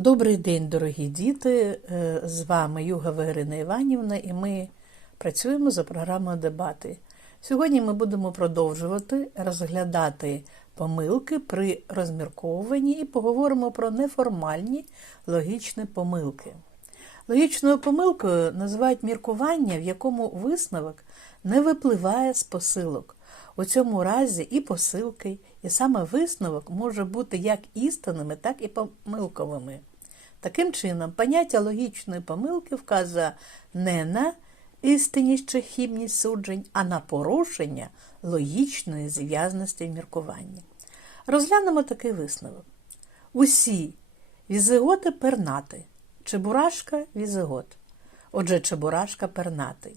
Добрий день, дорогі діти! Е, З вами Юга Ірина Іванівна, і ми працюємо за програмою дебати. Сьогодні ми будемо продовжувати розглядати помилки при розмірковуванні і поговоримо про неформальні логічні помилки. Логічною помилкою називають міркування, в якому висновок не випливає з посилок. У цьому разі і посилки, і саме висновок може бути як істинними, так і помилковими. Таким чином, поняття логічної помилки вказує не на істинність чи хібність суджень, а на порушення логічної зв'язності в міркуванні. Розглянемо такий висновок. Усі візиготи пернати, чебурашка візигот. Отже, чебурашка пернатий.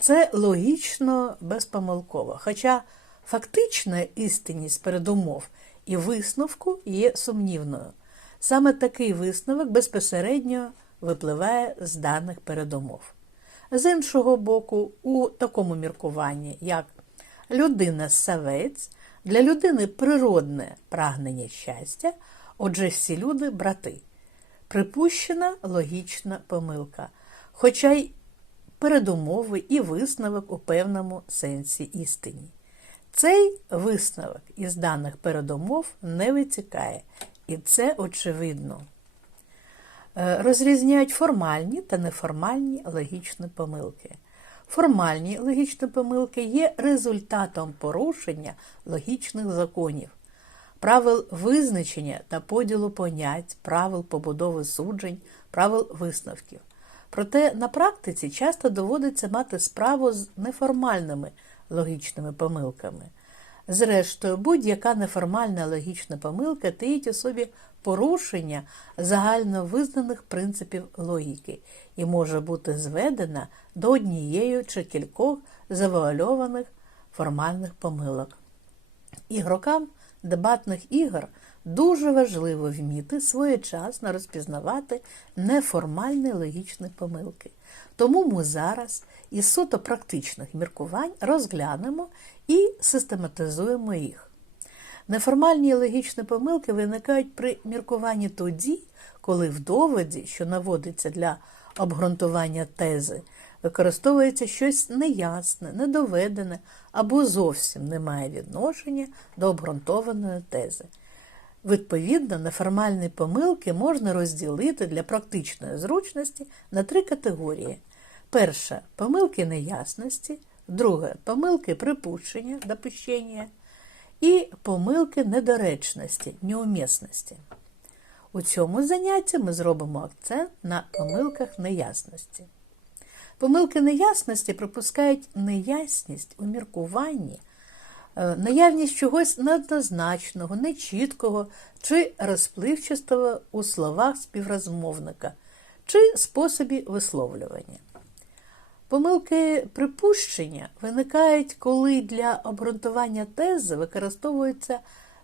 Це логічно безпомилково, хоча фактична істинність передумов і висновку є сумнівною. Саме такий висновок безпосередньо випливає з даних передумов. З іншого боку, у такому міркуванні, як людина савець, для людини природне прагнення щастя, отже, всі люди брати. Припущена логічна помилка, хоча й передумови і висновок у певному сенсі істині. Цей висновок із даних передумов не витікає, і це очевидно. Е, Розрізняють формальні та неформальні логічні помилки. Формальні логічні помилки є результатом порушення логічних законів, правил визначення та поділу понять, правил побудови суджень, правил висновків. Проте на практиці часто доводиться мати справу з неформальними логічними помилками. Зрештою, будь-яка неформальна логічна помилка таїть у собі порушення загальновизнаних принципів логіки і може бути зведена до однієї чи кількох завуальованих формальних помилок. Ігрокам дебатних ігор дуже важливо вміти своєчасно розпізнавати неформальні логічні помилки. Тому ми зараз із суто практичних міркувань розглянемо і систематизуємо їх. Неформальні логічні помилки виникають при міркуванні тоді, коли в доводі, що наводиться для обґрунтування тези, використовується щось неясне, недоведене або зовсім не має відношення до обґрунтованої тези. Відповідно, неформальні помилки можна розділити для практичної зручності на три категорії. Перша помилки неясності, друге помилки припущення, допущення і помилки недоречності, неумісності. У цьому занятті ми зробимо акцент на помилках неясності. Помилки неясності припускають неясність у міркуванні, наявність чогось неоднозначного, нечіткого чи розпливчастого у словах співрозмовника чи способі висловлювання. Помилки припущення виникають, коли для обґрунтування тези використовуються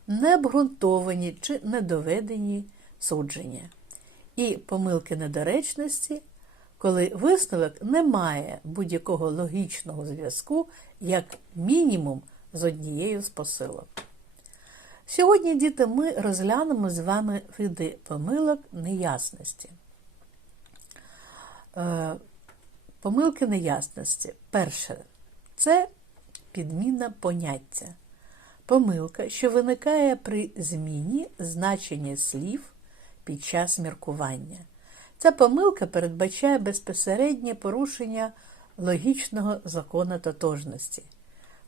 необґрунтовані чи недоведені судження. І помилки недоречності, коли висновок не має будь-якого логічного зв'язку, як мінімум з однією з посилок. Сьогодні, діти, ми розглянемо з вами види помилок неясності. Е, Помилки неясності. Перше це підміна поняття. Помилка, що виникає при зміні значення слів під час міркування. Ця помилка передбачає безпосереднє порушення логічного закону тотожності.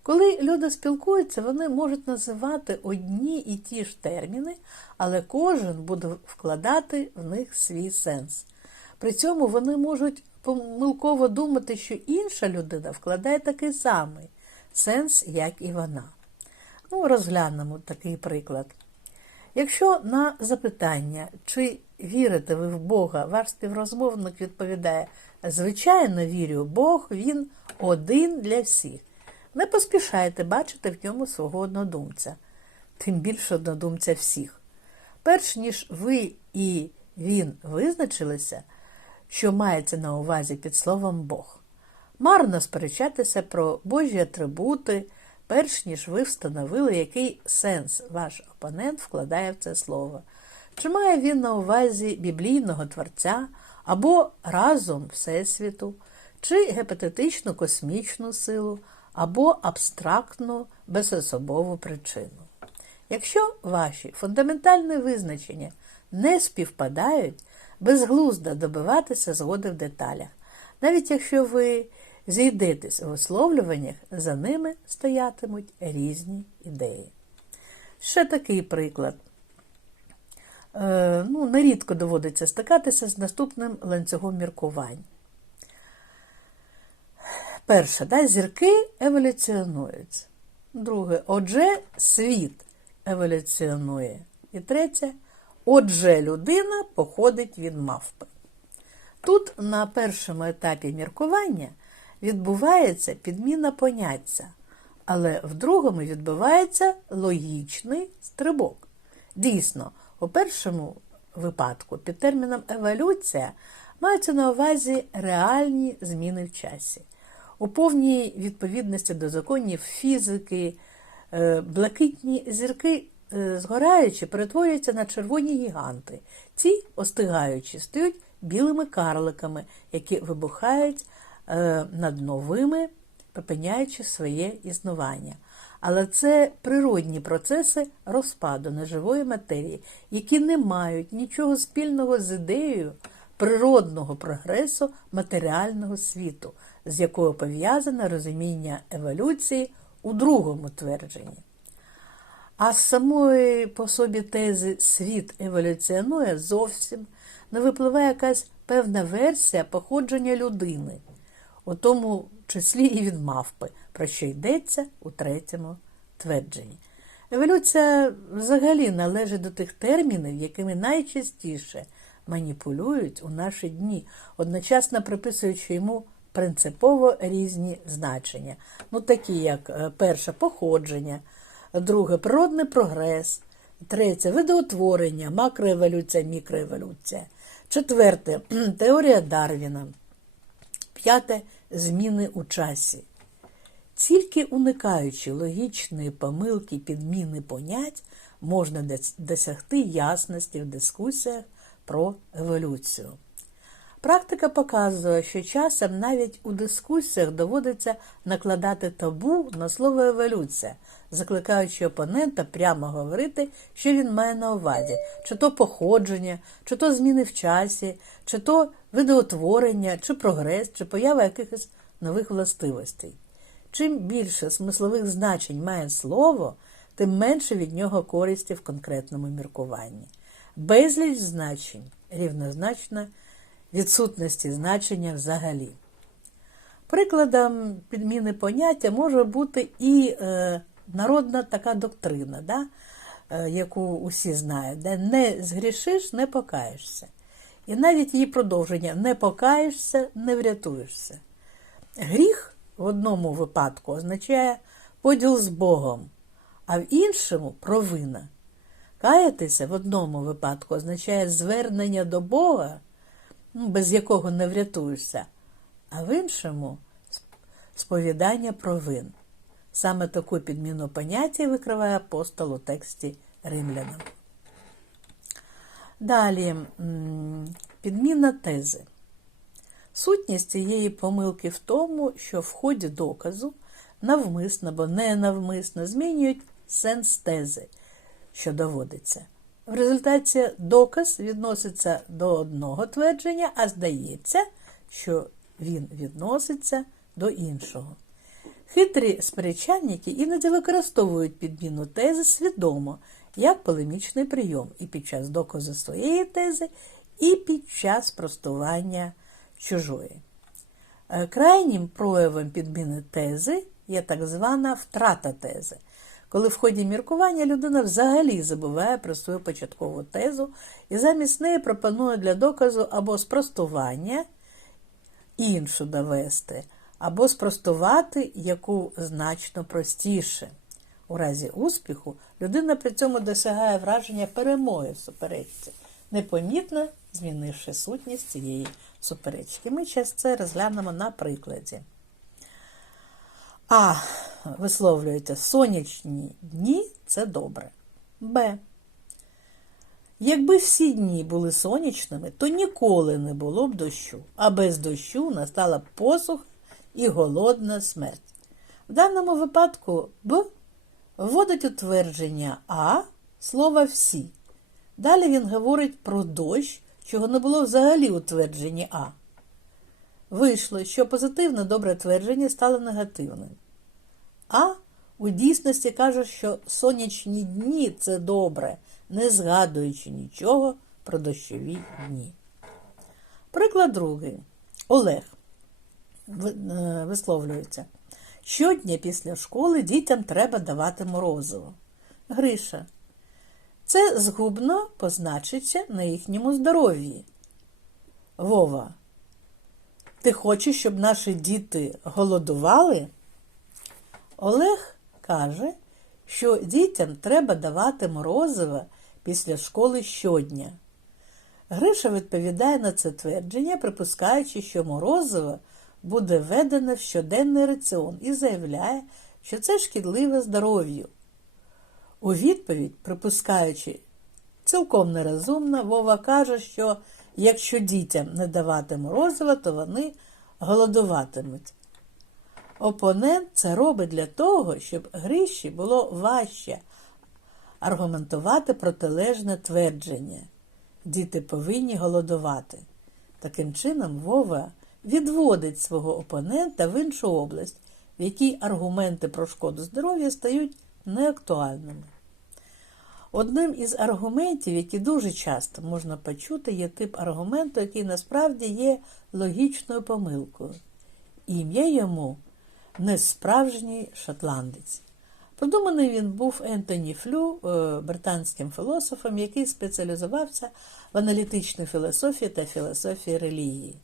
Коли люди спілкуються, вони можуть називати одні і ті ж терміни, але кожен буде вкладати в них свій сенс. При цьому вони можуть помилково думати, що інша людина вкладає такий самий сенс, як і вона. Ну, розглянемо такий приклад. Якщо на запитання, чи вірите ви в Бога, ваш співрозмовник відповідає, звичайно, вірю, Бог, він один для всіх. Не поспішайте бачити в ньому свого однодумця, тим більше однодумця всіх. Перш ніж ви і він визначилися, що мається на увазі під словом Бог. Марно сперечатися про Божі атрибути, перш ніж ви встановили, який сенс ваш опонент вкладає в це слово. Чи має він на увазі біблійного творця або разом Всесвіту, чи гепатетичну космічну силу, або абстрактну безособову причину? Якщо ваші фундаментальні визначення не співпадають, безглуздо добиватися згоди в деталях. Навіть якщо ви зійдетесь у висловлюваннях, за ними стоятимуть різні ідеї. Ще такий приклад. Е, ну, Нерідко доводиться стикатися з наступним ланцюгом міркувань. Перше, да, зірки еволюціонують. Друге, отже, світ еволюціонує. І третє, отже, людина походить від мавпи. Тут на першому етапі міркування відбувається підміна поняття, але в другому відбувається логічний стрибок. Дійсно, у першому випадку під терміном еволюція маються на увазі реальні зміни в часі. У повній відповідності до законів фізики, е, блакитні зірки, е, згораючи, перетворюються на червоні гіганти. Ці, остигаючи, стають білими карликами, які вибухають е, над новими, припиняючи своє існування. Але це природні процеси розпаду неживої матерії, які не мають нічого спільного з ідеєю природного прогресу матеріального світу, з якою пов'язане розуміння еволюції у другому твердженні. А з самої по собі тези світ еволюціонує зовсім не випливає якась певна версія походження людини, у тому числі і від мавпи, про що йдеться у третьому твердженні. Еволюція взагалі належить до тих термінів, якими найчастіше маніпулюють у наші дні, одночасно приписуючи йому принципово різні значення, ну такі як е, перше походження, друге природний прогрес, третє видоутворення, макроеволюція, мікроеволюція, четверте теорія Дарвіна, п'яте зміни у часі. Тільки уникаючи логічної помилки підміни понять, можна досягти ясності в дискусіях про еволюцію. Практика показує, що часом навіть у дискусіях доводиться накладати табу на слово еволюція, закликаючи опонента прямо говорити, що він має на увазі, чи то походження, чи то зміни в часі, чи то видоутворення, чи прогрес, чи поява якихось нових властивостей. Чим більше смислових значень має слово, тим менше від нього користі в конкретному міркуванні. Безліч значень рівнозначна відсутності значення взагалі. Прикладом підміни поняття може бути і е, народна така доктрина, да, е, яку усі знають, де не згрішиш, не покаєшся. І навіть її продовження не покаєшся, не врятуєшся. Гріх в одному випадку означає поділ з Богом, а в іншому провина. Каятися в одному випадку означає звернення до Бога, без якого не врятуєшся, а в іншому сповідання провин. Саме таку підміну поняття викриває апостол у тексті римлянам. Далі підміна тези. Сутність цієї помилки в тому, що в ході доказу навмисно або ненавмисно змінюють сенс тези, що доводиться. В результаті доказ відноситься до одного твердження, а здається, що він відноситься до іншого. Хитрі сперечальники іноді використовують підміну тези свідомо як полемічний прийом і під час доказу своєї тези, і під час простування чужої. Е, крайнім проявом підміни тези є так звана втрата тези, коли в ході міркування людина взагалі забуває про свою початкову тезу і замість неї пропонує для доказу або спростування іншу довести, або спростувати яку значно простіше. У разі успіху людина при цьому досягає враження перемоги в суперечці, непомітно змінивши сутність цієї суперечки. Ми зараз це розглянемо на прикладі. А. Висловлюєте сонячні дні це добре. Б. Якби всі дні були сонячними, то ніколи не було б дощу, а без дощу настала б посух і голодна смерть. В даному випадку Б вводить утвердження А слова всі. Далі він говорить про дощ, чого не було взагалі у твердженні А. Вийшло, що позитивне добре твердження стало негативним. А у дійсності каже, що сонячні дні це добре, не згадуючи нічого про дощові дні. Приклад другий. Олег е, висловлюється. Щодня після школи дітям треба давати морозиво. Гриша. Це згубно позначиться на їхньому здоров'ї. Вова. Ти хочеш, щоб наші діти голодували? Олег каже, що дітям треба давати морозиво після школи щодня. Гриша відповідає на це твердження, припускаючи, що морозиво буде введено в щоденний раціон і заявляє, що це шкідливе здоров'ю. У відповідь, припускаючи цілком нерозумно, Вова каже, що якщо дітям не давати морозива, то вони голодуватимуть. Опонент це робить для того, щоб Гриші було важче аргументувати протилежне твердження. Діти повинні голодувати. Таким чином, Вова відводить свого опонента в іншу область, в якій аргументи про шкоду здоров'я стають неактуальними. Одним із аргументів, які дуже часто можна почути, є тип аргументу, який насправді є логічною помилкою. Ім'я йому несправжній шотландець. Продуманий він був Ентоні Флю, е, британським філософом, який спеціалізувався в аналітичній філософії та філософії релігії.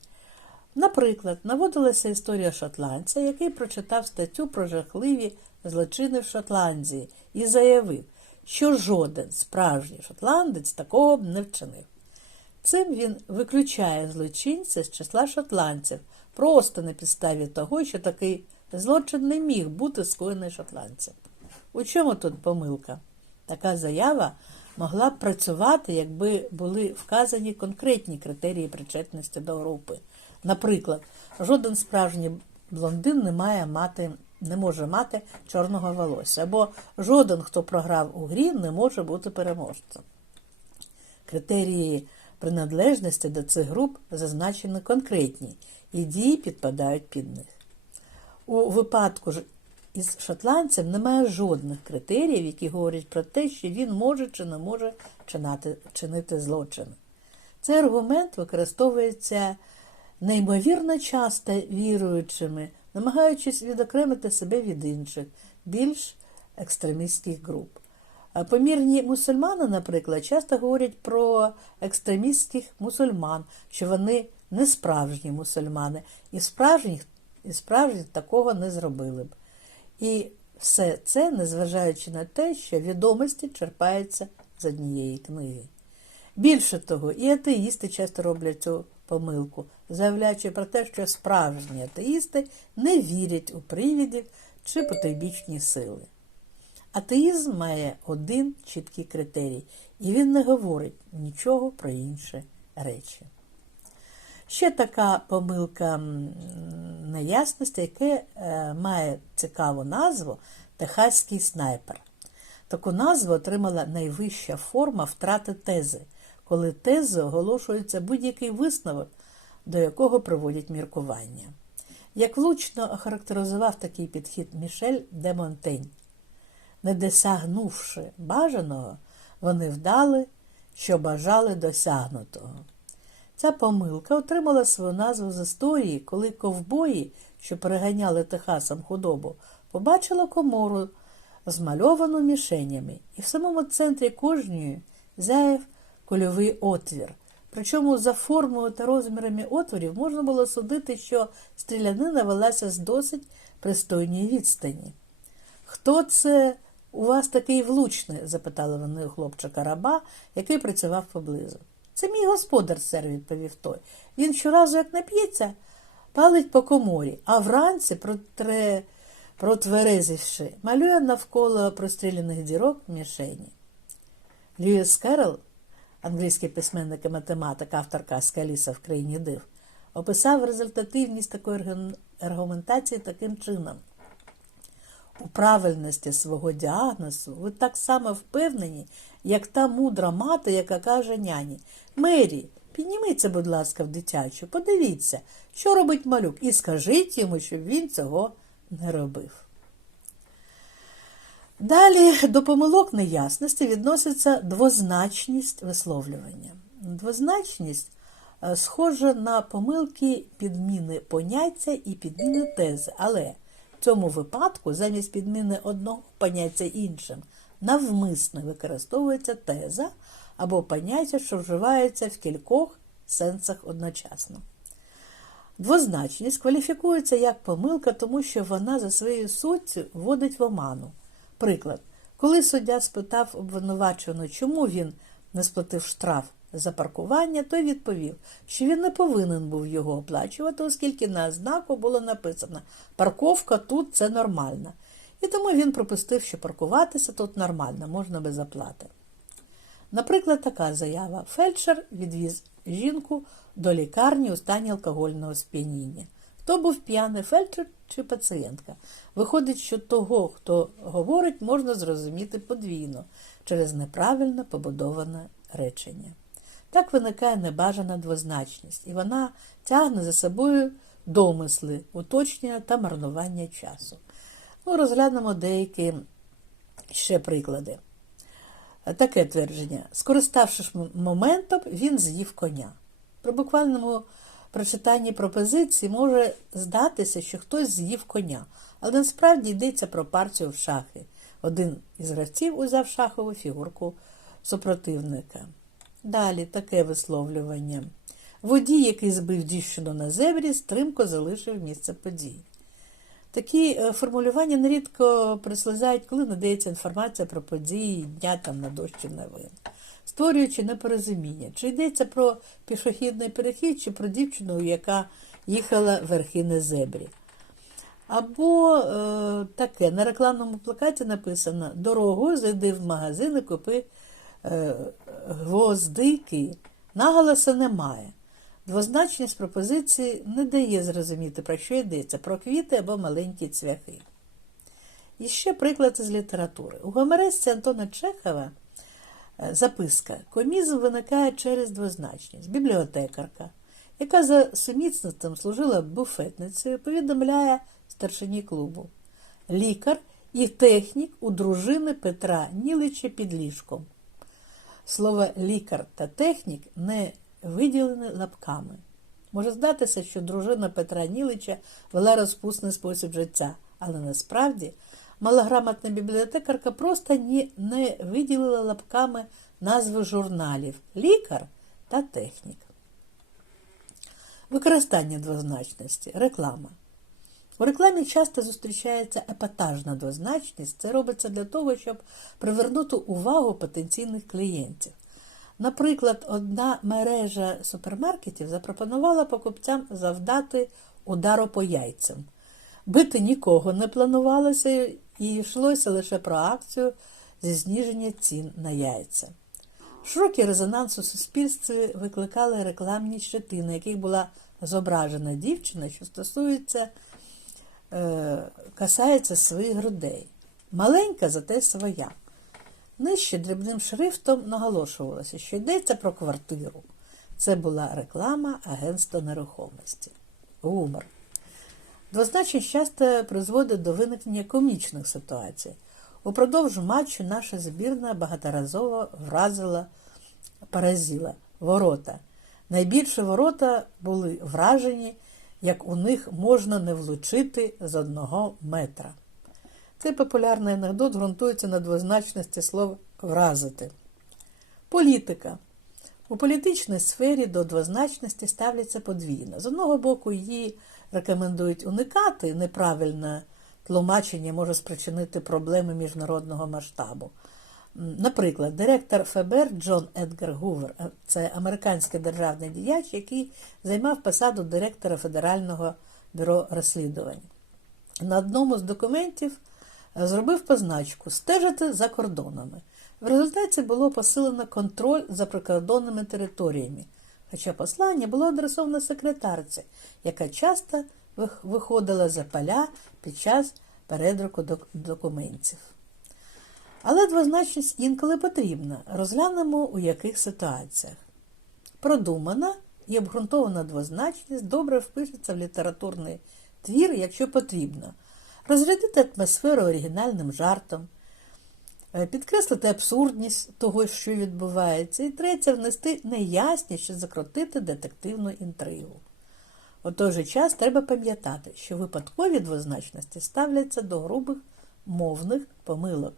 Наприклад, наводилася історія шотландця, який прочитав статтю про жахливі злочини в Шотландії і заявив, що жоден справжній шотландець такого б не вчинив. Цим він виключає злочинця з числа шотландців, просто на підставі того, що такий злочин не міг бути скоєний шотландцем. У чому тут помилка? Така заява могла б працювати, якби були вказані конкретні критерії причетності до групи. Наприклад, жоден справжній блондин не має мати, не може мати чорного волосся, або жоден, хто програв у грі, не може бути переможцем. Критерії приналежності до цих груп зазначені конкретні, і дії підпадають під них. У випадку ж із шотландцем немає жодних критеріїв, які говорять про те, що він може чи не може чинати, чинити злочин. Цей аргумент використовується неймовірно часто віруючими, намагаючись відокремити себе від інших, більш екстремістських груп. Помірні мусульмани, наприклад, часто говорять про екстремістських мусульман, що вони не справжні мусульмани, і справжніх, і справжніх такого не зробили б. І все це, незважаючи на те, що відомості черпаються з однієї книги. Більше того, і атеїсти часто роблять цю помилку, заявляючи про те, що справжні атеїсти не вірять у привідів чи потойбічні сили. Атеїзм має один чіткий критерій, і він не говорить нічого про інші речі. Ще така помилка неясності, яке е, має цікаву назву Техаський снайпер. Таку назву отримала найвища форма втрати тези, коли тези оголошується будь-який висновок, до якого приводять міркування. Як влучно охарактеризував такий підхід Мішель де Монтень. Не досягнувши бажаного, вони вдали, що бажали досягнутого. Ця помилка отримала свою назву з історії, коли ковбої, що переганяли Техасом худобу, побачили комору, змальовану мішенями, і в самому центрі кожної зяяв кульовий отвір. Причому за формою та розмірами отворів можна було судити, що стрілянина велася з досить пристойній відстані. Хто це у вас такий влучний? запитали вони у хлопчика раба, який працював поблизу. Це мій господар, сер, відповів той. Він щоразу, як нап'ється, палить по коморі, а вранці, протре... протверезивши, малює навколо простріляних дірок мішені. Льюіс Керрол англійський письменник і математик, авторка Скаліса в країні див, описав результативність такої аргументації таким чином. У правильності свого діагнозу ви так само впевнені, як та мудра мати, яка каже няні Мері, підніміться, будь ласка, в дитячу, подивіться, що робить малюк, і скажіть йому, щоб він цього не робив. Далі до помилок неясності відноситься двозначність висловлювання. Двозначність е, схожа на помилки підміни поняття і підміни тези, але в цьому випадку замість підміни одного поняття іншим навмисно використовується теза або поняття, що вживається в кількох сенсах одночасно. Двозначність кваліфікується як помилка, тому що вона за своєю суттю вводить в оману. Приклад, коли суддя спитав обвинуваченого, чому він не сплатив штраф за паркування, той відповів, що він не повинен був його оплачувати, оскільки на знаку було написано парковка тут це нормально. І тому він пропустив, що паркуватися тут нормально, можна без оплати. Наприклад, така заява. Фельдшер відвіз жінку до лікарні у стані алкогольного сп'яніння. Хто був п'яний, фельдшер чи пацієнтка? Виходить, що того, хто говорить, можна зрозуміти подвійно через неправильно побудоване речення. Так виникає небажана двозначність, і вона тягне за собою домисли, уточнення та марнування часу. Ну, розглянемо деякі ще приклади. Таке твердження. Скориставшись моментом, він з'їв коня. При буквальному прочитанні пропозиції може здатися, що хтось з'їв коня, але насправді йдеться про партію в шахи. Один із гравців узяв шахову фігурку супротивника. Далі таке висловлювання. Водій, який збив дівчину на зебрі, стримко залишив місце події. Такі е, формулювання нерідко прислизають, коли надається інформація про події дня там на дощі новин, створюючи непорозуміння, чи йдеться про пішохідний перехід, чи про дівчину, яка їхала верхи на зебрі. Або е, таке, на рекламному плакаті написано Дорогою зайди в магазин і купи гвоздики. Наголоса немає. Двозначність пропозиції не дає зрозуміти, про що йдеться, про квіти або маленькі цвяхи. І ще приклад з літератури. У гомересці Антона Чехова е, записка Комізм виникає через двозначність. Бібліотекарка, яка за сумісництвом служила буфетницею, повідомляє старшині клубу. Лікар і технік у дружини Петра Нілича під ліжком. Слово лікар та технік не виділені лапками. Може здатися, що дружина Петра Нілича вела розпусний спосіб життя, але насправді малограмотна бібліотекарка просто ні, не виділила лапками назви журналів лікар та технік. Використання двозначності, реклама. У рекламі часто зустрічається епатажна двозначність. Це робиться для того, щоб привернути увагу потенційних клієнтів. Наприклад, одна мережа супермаркетів запропонувала покупцям завдати удару по яйцям. Бити нікого не планувалося і йшлося лише про акцію зі зниження цін на яйця. Широкий резонанс у суспільстві викликали рекламні щити, на яких була зображена дівчина, що стосується е, касається своїх грудей. Маленька, зате своя. Нижче дрібним шрифтом наголошувалося, що йдеться про квартиру. Це була реклама агентства нерухомості. Гумор. Двозначність часто призводить до виникнення комічних ситуацій. Упродовж матчу наша збірна багаторазово вразила, поразила ворота. Найбільше ворота були вражені, як у них можна не влучити з одного метра. Цей популярний анекдот ґрунтується на двозначності слов вразити. Політика. У політичній сфері до двозначності ставляться подвійно. З одного боку, її рекомендують уникати, неправильне тлумачення може спричинити проблеми міжнародного масштабу. Наприклад, директор ФБР Джон Едгар Гувер е, це американський державний діяч, який займав посаду директора Федерального бюро розслідувань. На одному з документів е, зробив позначку стежити за кордонами. В результаті було посилено контроль за прикордонними територіями, хоча послання було адресовано секретарці, яка часто виходила за поля під час передруку док- документів. Але двозначність інколи потрібна. Розглянемо, у яких ситуаціях. Продумана і обґрунтована двозначність добре впишеться в літературний твір, якщо потрібно. Розрядити атмосферу оригінальним жартом, е, підкреслити абсурдність того, що відбувається, і третє внести неясність закрутити детективну інтригу. У той же час треба пам'ятати, що випадкові двозначності ставляться до грубих мовних помилок.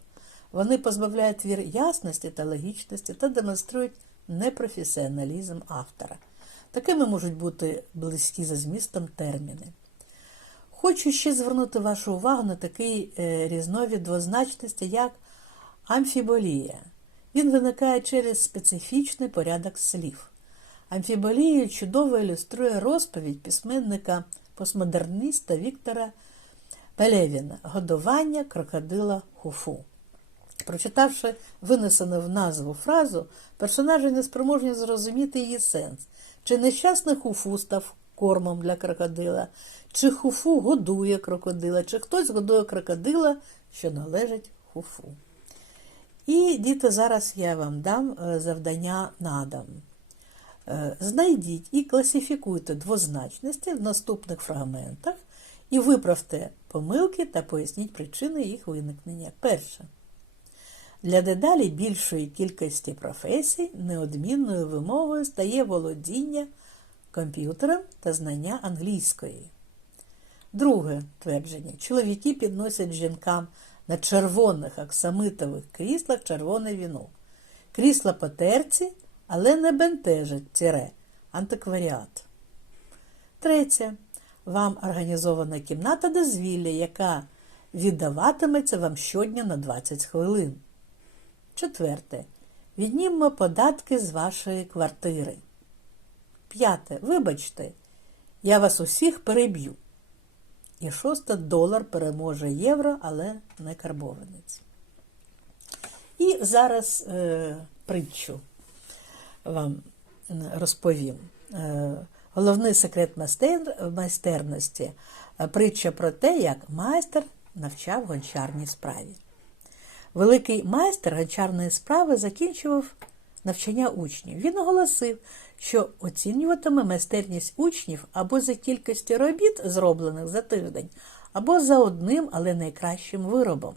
Вони позбавляють твір ясності та логічності та демонструють непрофесіоналізм автора. Такими можуть бути близькі за змістом терміни. Хочу ще звернути вашу увагу на такий е, різновид двозначності, як амфіболія. Він виникає через специфічний порядок слів. Амфіболію чудово ілюструє розповідь письменника постмодерниста Віктора Пелевіна Годування крокодила Хуфу. Прочитавши винесену в назву фразу, персонажі не спроможні зрозуміти її сенс. Чи нещасний хуфу став кормом для крокодила, чи хуфу годує крокодила, чи хтось годує крокодила, що належить хуфу. І, діти, зараз я вам дам е, завдання надам. Е, Знайдіть і класифікуйте двозначності в наступних фрагментах і виправте помилки та поясніть причини їх виникнення. Перше. Для дедалі більшої кількості професій неодмінною вимогою стає володіння комп'ютером та знання англійської. Друге твердження. Чоловіки підносять жінкам на червоних аксамитових кріслах червоне віно. Крісла по терці, але не бентежать тире, антикваріат. Третє. Вам організована кімната дозвілля, яка віддаватиметься вам щодня на 20 хвилин. Четверте. Віднімемо податки з вашої квартири. П'яте. Вибачте, я вас усіх переб'ю. І шосте долар переможе євро, але не карбованець. І зараз е, притчу вам розповім. Е, головний секрет майстер, майстерності е, притча про те, як майстер навчав гончарній справі. Великий майстер гончарної справи закінчував навчання учнів. Він оголосив, що оцінюватиме майстерність учнів або за кількістю робіт, зроблених за тиждень, або за одним, але найкращим виробом.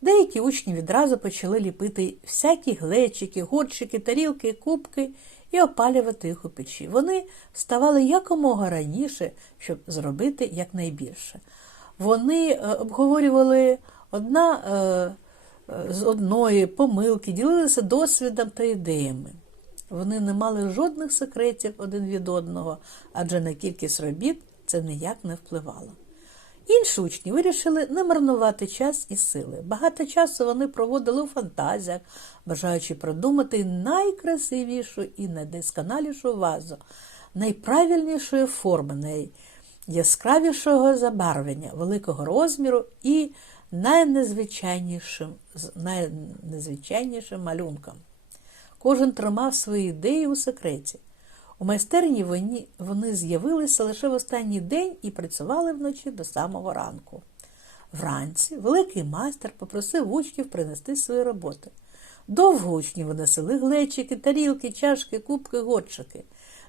Деякі учні відразу почали ліпити всякі глечики, горчики, тарілки, кубки і опалювати їх у печі. Вони вставали якомога раніше, щоб зробити якнайбільше. Вони е, обговорювали одна е, з одної помилки, ділилися досвідом та ідеями. Вони не мали жодних секретів один від одного, адже на кількість робіт це ніяк не впливало. Інші учні вирішили не марнувати час і сили. Багато часу вони проводили у фантазіях, бажаючи продумати найкрасивішу і найдосконалішу вазу, найправильнішої форми, найяскравішого забарвлення, великого розміру і найнезвичайнішим, найнезвичайнішим малюнком. Кожен тримав свої ідеї у секреті. У майстерні вони, вони з'явилися лише в останній день і працювали вночі до самого ранку. Вранці великий майстер попросив учнів принести свої роботи. Довго учні виносили глечики, тарілки, чашки, кубки, горчики.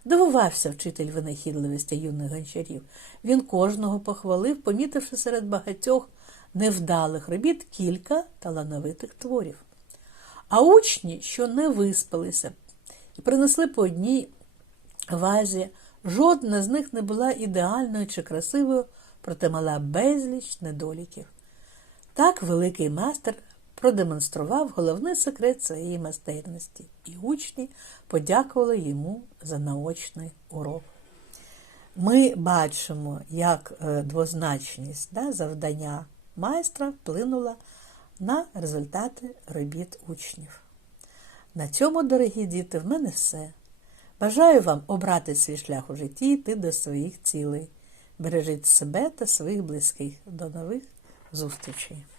Дивувався вчитель винахідливості юних гончарів. Він кожного похвалив, помітивши серед багатьох невдалих робіт кілька талановитих творів. А учні, що не виспалися, і принесли по одній вазі, жодна з них не була ідеальною чи красивою, проте мала безліч недоліків. Так великий майстер продемонстрував головний секрет своєї майстерності, і учні подякували йому за наочний урок. Ми бачимо, як е, двозначність да, завдання майстра вплинула на результати робіт учнів. На цьому, дорогі діти, в мене все. Бажаю вам обрати свій шлях у житті і йти до своїх цілей. Бережіть себе та своїх близьких. До нових зустрічей!